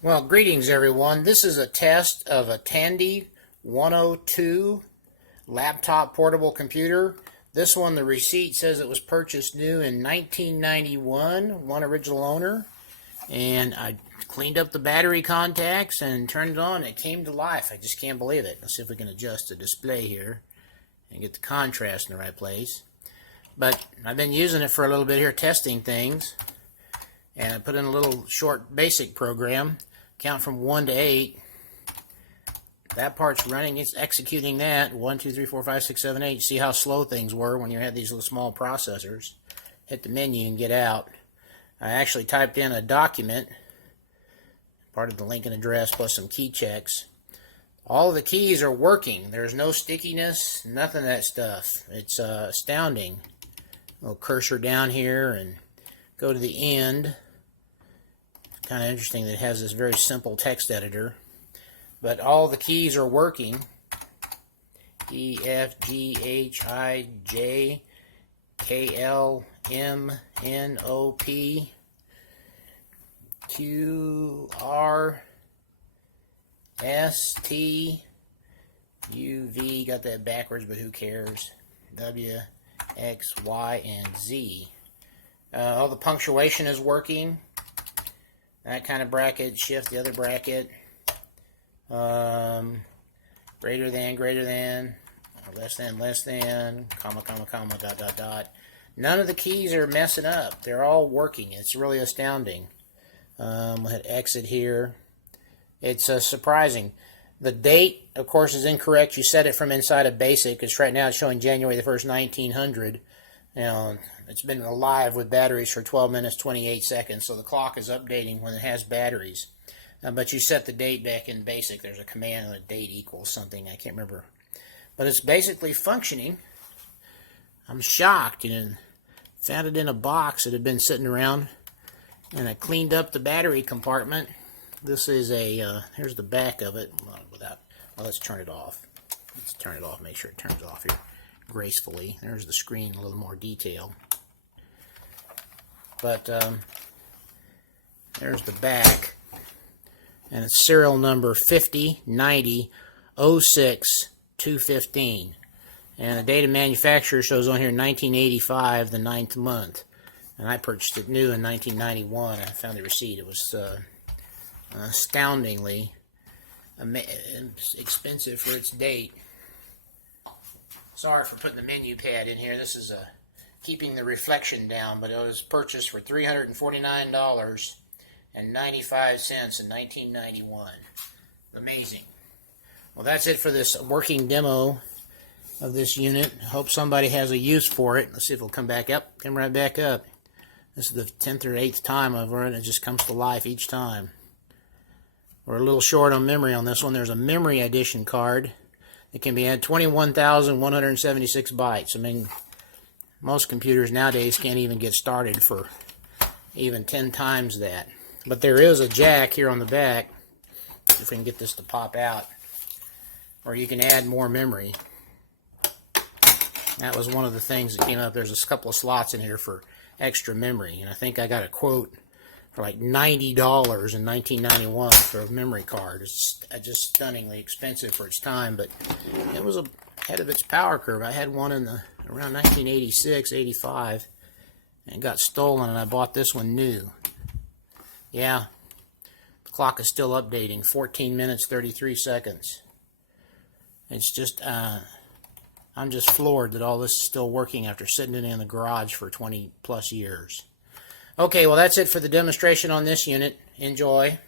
Well, greetings everyone. This is a test of a Tandy 102 laptop portable computer. This one, the receipt says it was purchased new in 1991, one original owner. And I cleaned up the battery contacts and turned it on. It came to life. I just can't believe it. Let's see if we can adjust the display here and get the contrast in the right place. But I've been using it for a little bit here, testing things. And I put in a little short basic program. Count from 1 to 8. That part's running. It's executing that. 1, 2, 3, 4, 5, 6, 7, 8. See how slow things were when you had these little small processors. Hit the menu and get out. I actually typed in a document, part of the link and address, plus some key checks. All of the keys are working. There's no stickiness, nothing of that stuff. It's astounding. Little cursor down here and go to the end. Kind of interesting that it has this very simple text editor, but all the keys are working. E, F, G, H, I, J, K, L, M, N, O, P, Q, R, S, T, U, V, got that backwards, but who cares, W, X, Y, and Z. All the punctuation is working. That kind of bracket, shift the other bracket, greater than, less than, comma, dot, dot, dot. None of the keys are messing up. They're all working. It's really astounding. We'll hit exit here. It's surprising. The date, of course, is incorrect. You set it from inside of BASIC. It's right now it's showing January the 1st, 1900. It's been alive with batteries for 12 minutes, 28 seconds, so the clock is updating when it has batteries. But you set the date back in BASIC. There's a command and a date equals something. I can't remember. But it's basically functioning. I'm shocked. Found it in a box that had been sitting around, and I cleaned up the battery compartment. This is here's the back of it. Well, let's turn it off. Let's turn it off, make sure it turns off here gracefully. There's the screen, a little more detail. But there's the back, and it's serial number 5090-06-215. And the date of manufacture shows on here 1985, the 9th month. And I purchased it new in 1991. I found the receipt. It was astoundingly expensive for its date. Sorry for putting the menu pad in here. This is keeping the reflection down, but it was purchased for $349.95 in 1991. Amazing. Well, that's it for this working demo of this unit. Hope somebody has a use for it. Let's see if it'll come back up. Come right back up. This is the 10th or 8th time I've run it. It just comes to life each time. We're a little short on memory on this one. There's a memory addition card. It can be at 21,176 bytes. I mean, most computers nowadays can't even get started for even 10 times that. But there is a jack here on the back, if we can get this to pop out, where you can add more memory. That was one of the things that came up. There's a couple of slots in here for extra memory, and I think I got a quote for like $90 in 1991 for a memory card. It's just stunningly expensive for its time, but it was ahead of its power curve. I had one in around 1986, 85, and got stolen, and I bought this one new. Yeah, the clock is still updating. 14 minutes, 33 seconds. It's just, I'm just floored that all this is still working after sitting in the garage for 20 plus years. Okay, well that's it for the demonstration on this unit. Enjoy.